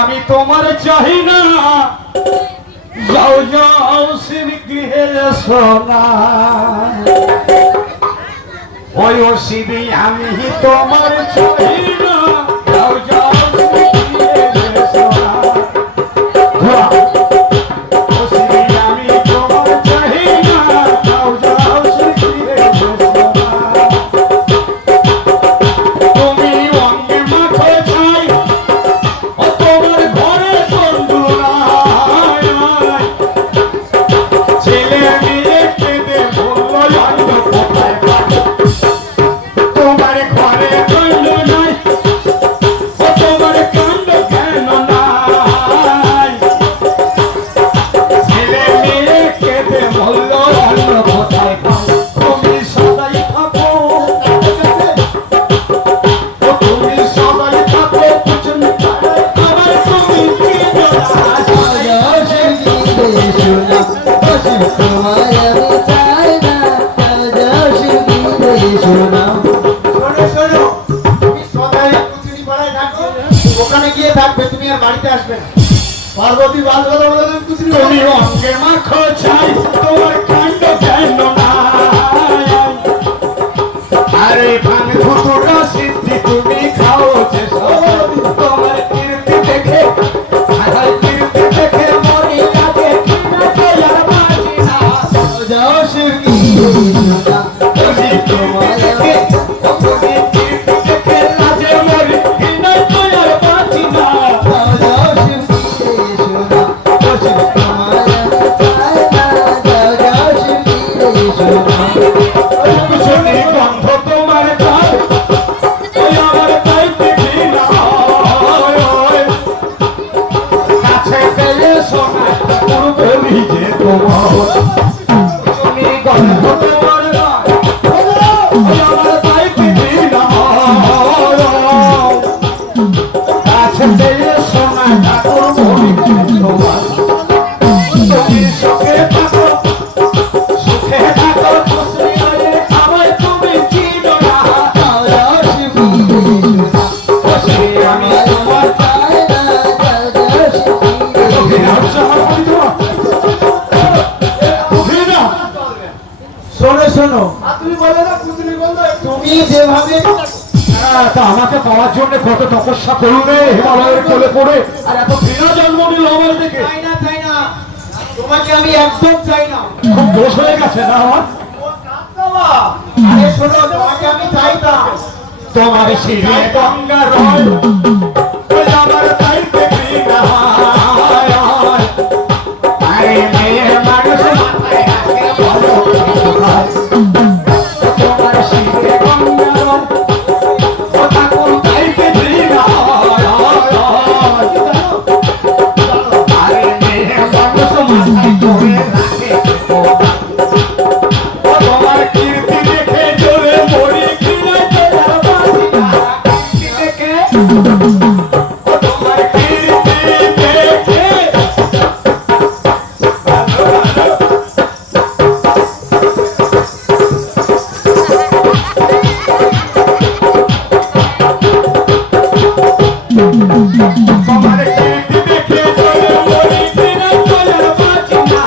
আমি তোমার চাই না, যাও যাও শ্রী গৃহে সোনা। ওই শিবি আমি তোমার চাই না, যাও যাও শ্রী গৃহে সোনা। ওখানে গিয়ে থাকবে, তুমি আর বাড়িতে আসবে না। পার্বতী তুমি অঙ্গে মাখো চাই, তোমার কাণ্ড কেন না? আরে ভাঙ ধুতুটা সিদ্ধি তুমি খাও যে তোমার কীর্তি দেখে, কীর্তি দেখে মরি কাজে বাঁচি না। যাও শিবি তুমি যেভাবে আমাকে পাওয়ার জন্য কত তপস্যা করলে হিমালয়ের কোলে পড়ে, আর এত ঘৃণা জন্ম নিল আমার দিকে। চাই না, তোমাকে আমি একদম চাই না। খুব দোষ হয়ে গেছে না আমার? আরে শোনো, তোমাকে আমি চাইতাম। তোমার শিরে গঙ্গা রয়, আমার তাইতে ঘৃণা হয়। আরে মেয়ে মানুষ মাথায় রাখে বলো তোমার শিরে গঙ্গা রয়, ওটা কোন তাইতে ঘৃণা হয়। আরে মেয়ে মানুষ মাথায় করে রাখে তোমার কীর্তি দেখে জোরে মরি কিনা তোমার কীর্তি দেখে। তোমার কীর্তি দেখে জোরে মরি কিনা বাঁচি না।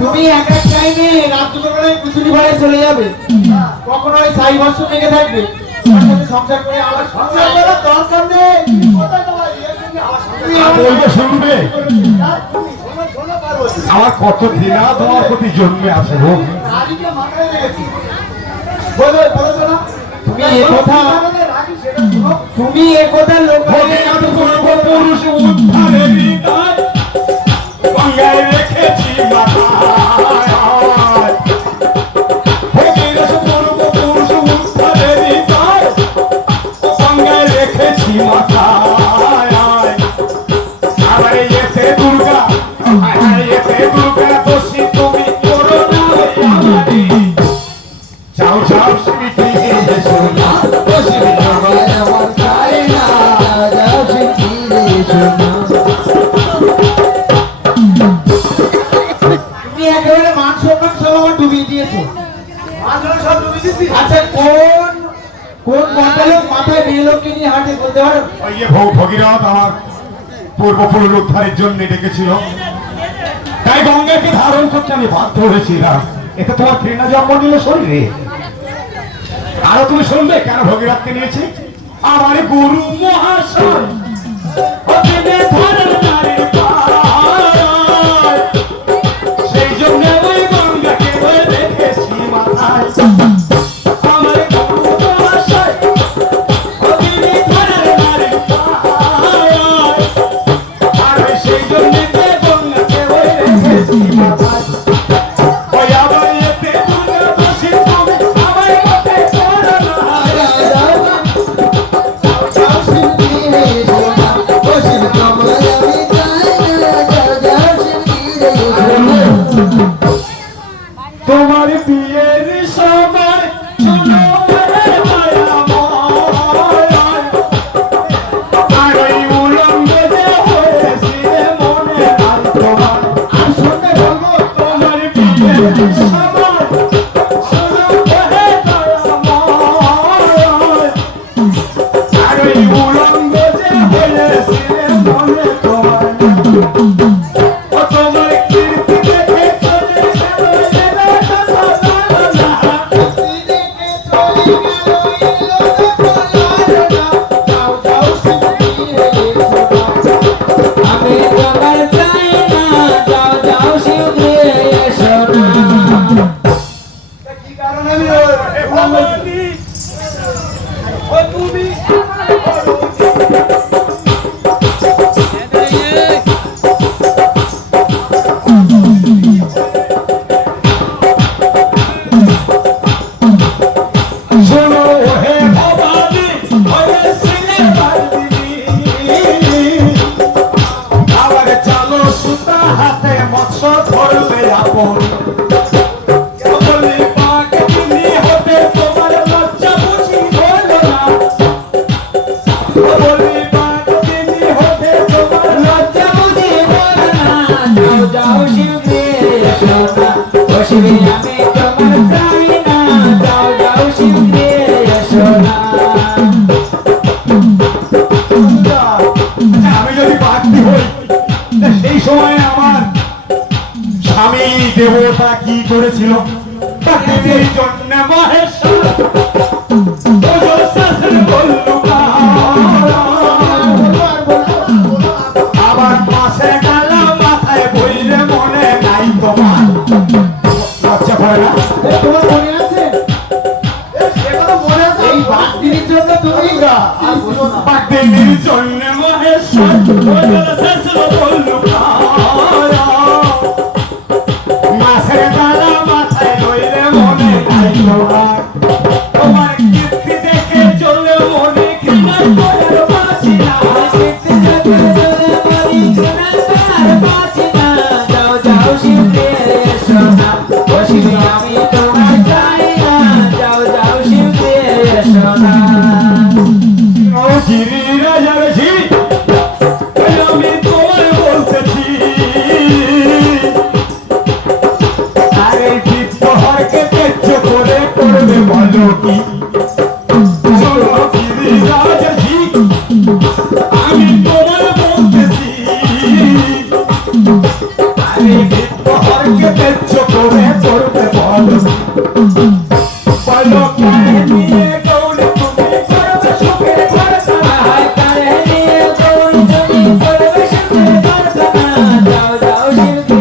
তুমি এক এক টাইমে রাত দুটো করে কুচুরি ভাড়ে চলে যাবে, কখনো ওই সাই বর্ষ থেকে থাকবে। সংসার করে আমার সংসার করার দরকার নেই। বলবে শুনবে, আমার কত ঘৃণা তোমার প্রতি জন্মে আছে। তুমি একথা লোক পুরুষ উদ্ধারের গঙ্গায় রেখেছি মাথায়, পূর্বপুরুষ উদ্ধারের গঙ্গায় রেখেছি মাথায়। আবার এতে দুর্গা, এতে দুর্গা দোষী তুমি করো না আমারি। যাও যাও শিবি গৃহে সোনা, শিবি আমার চাই না, যাও শিবি গৃহে সোনা। দিয়েছো? আচ্ছা কোন কোন ভদ্রলোক মাথায় মেয়ে লোককে নিয়ে হাঁটে বলতে পারো? ওই যে ভগীরথ আমার পূর্বপুরুষ উদ্ধারের জন্য ডেকেছিল, তাই গঙ্গাকে ধারণ করতে আমি বাধ্য হয়েছিলাম। এতে তোমার ঘৃণা জন্ম নিল শরীরে। আরো তুমি শুনবে কেন ভগীরথকে নিয়েছি? আমার গুরু মহাশয় অতীনে ধরেন নারীর পায়, সেই জন্য ওই গঙ্গাকে ওই রেখেছি মাথায়। আমার গুরু মহাশয় অতীনে ধরেন নারীর পায়, আর সেই জন্য গঙ্গাকে ওই রেখেছি মাথায়। ওই আবার এতে গঙ্গা দোষী তুমি আমার পথে চলো না। তোমার বিয়ের সময় শুনো রে মায়াময়, আর ওই উলঙ্গ যে হয়েছিলে মনে আর তোমার। আর শুনতে বলবো তোমার বিয়ের সময় শুনো রে মায়াময়, আর ওই উলঙ্গ যে হয়েছিলে মনে তোমার। ও তোমার কীর্তি দেখে চলে গেল আমি তোমার চাই না, যাও যাও শীঘ্রে এসো না। কি কারণে আমি শোনো হে ভবানী হয়েছিলে বান্দিনী, আবার চালো সুতা হাতে মৎস্য ধরলে আপন। বলি বাঘিনী হতে তোমার লজ্জা বুঝি হলো না, বলি বাঘিনী হতে তোমার লজ্জা বুঝি হলো না। যাও যাও শীঘ্রে এসো না, ও শিবে আমি তোমার চাই না, যাও যাও শীঘ্রে এসো না। আমি যদি বাঘটি হই তা সেই সময় আমার স্বামী দেবতা কি করেছিল? বাঘটির জন্য মহেশ্বর ওজো শাস্ত্র বললু আবার পাশে গেল মাথায় বইলে মনে নাই তোমার। লজ্জা করে না? তোমার মনে আছে? এই বাঘটির জন্য তুমি আর বলো না। বাঘটির জন্য মহেশ্বর ওজো শাস্ত্র বললু মাছের দানা মাথায় লইলে মনে নাই তোমার। তোমার কীর্তি দেখে চলে মনে ঘৃণা করে বাঁচি না। কীর্তি দেখে চলে মরি ঘৃণা আর বাঁচি না, যাও যাও শীঘ্রে এসো না, ও শিবে আমি তোমার চাই না, যাও যাও শীঘ্রে এসো না। ও গিরিরাজার ঝি আমি তোমার বলতেছি, আরে বিপ্রহরকে তেজ্য করে করবে বলো কি? শোনো গিরিরাজার ঝি আমি তোমার বলতেছি, আরে বিপ্রহরকে তেজ্য করে করবে বলো। বলো কাহে নিয়ে গৌরী তুমি করবে সুখের প্রার্থনা। আহার কারে নিয়ে গৌরী তুমি করবে সুখের প্রার্থনা, যাও যাও শীঘ্রে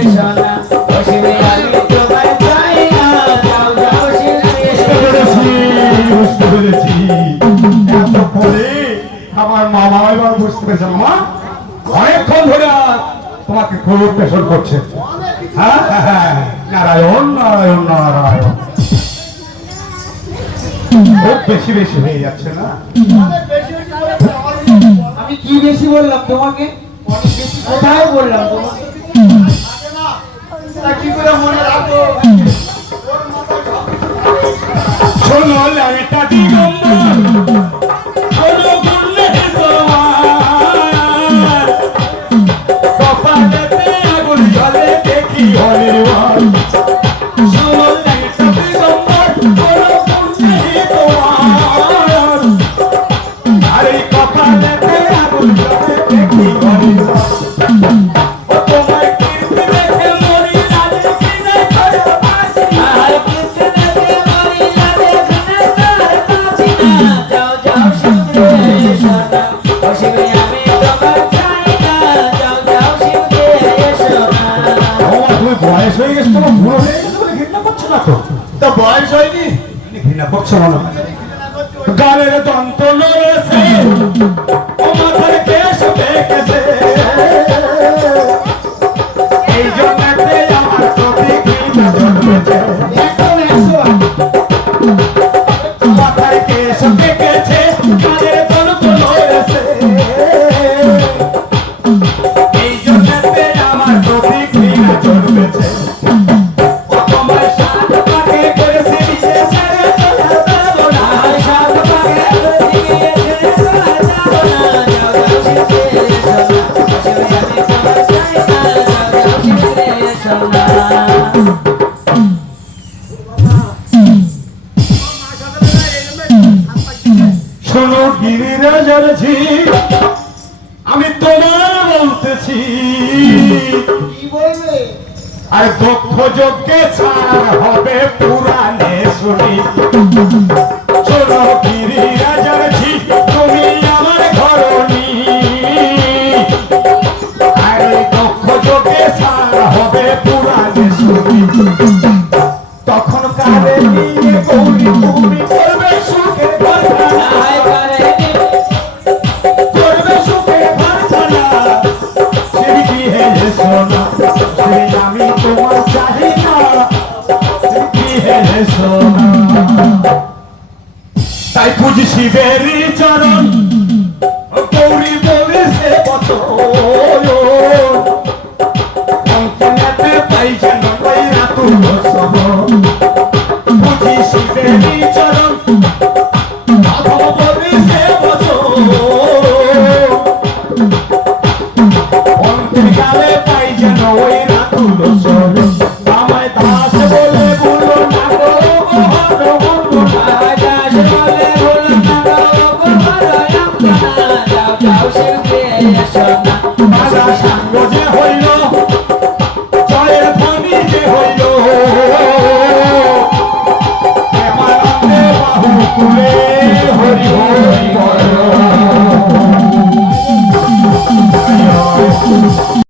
এসো না, ও শিবে আমি তোমার চাই না, যাও যাও শীঘ্রে এসো না। বুঝতে পেরেছি। এত পরে আমার মামা এবার বুঝতে পেরেছে। মামা অনেকক্ষণ ধরে আর তোমাকে খুব পেশন করছে। হ্যাঁ হ্যাঁ হ্যাঁ, নারায়ণ নারায়ণ নারায়ণ। খুব বেশি বেশি হয়ে যাচ্ছে না? আমি কি বেশি বললাম তোমাকে? অনেক বেশি কোথায় বললাম তোমাকে? কি করে মনে রাখো? শোনো লাইটা দিগম্বর শোনো বললে তোমার কপালেতে আগুন জ্বলে দেখি অনির্বাণ। শোনো বলে বয়স হয়ে গেছে, তোমার বুড়ো হয়ে গেছে বলে ঘৃণা করছো না তো? তা বয়স হয়নি? ঘৃণা করছো না? গালের দন্ত নড়েছে, ও মাথার কেশ বেঁকেছে, এই জন্যতে আমার প্রতি ঘৃণা জন্মেছে। একদম 100 মাথার কেশ বেঁকেছে, গালের দন্ত নড়েছে, এই জন্যতে আমার প্রতি ঘৃণা জন্মেছে। ও তোমার সাত পাকে করেছে নিজে ছেড়ে চলে যাবো না, সাত পাকে দিয়ে ছেড়ে যাবো না, যাও যাও শিখে এসো না, অসুবিধা আমি তোমার চাই না, যাও যাও শিখে এসো না। শোনো গিরিরাজার ঝি, আমি তোমার বলতেছি, কি বলবে? আর দক্ষ যজ্ঞে ছাড় হবে পুরাণে শুনি। শোনো গিরিরাজার ঝি, তুমি আমার ঘরণী, আর ওই দক্ষ যজ্ঞে ছাড় হবে পুরাণে শুনি। তখন কারে নিয়ে গৌরী তুমি করবে সুখের ঘরখানা, হায় পারেনি করবে সুখের ঘরখানা, সেই গৃহে এসো না, সেই আমি তোমার চাহি না, সেই গৃহে এসো না। তাই পুজি শিবেরই চরণ, গৌরী বলিছে বচন, অঙ্কনাতে পাই যেন ওই রাতুল সবন। পুজি শিবেরই চরণ, মাধব বলিছে বচন, অন্তর্কালে পাই যেন ওই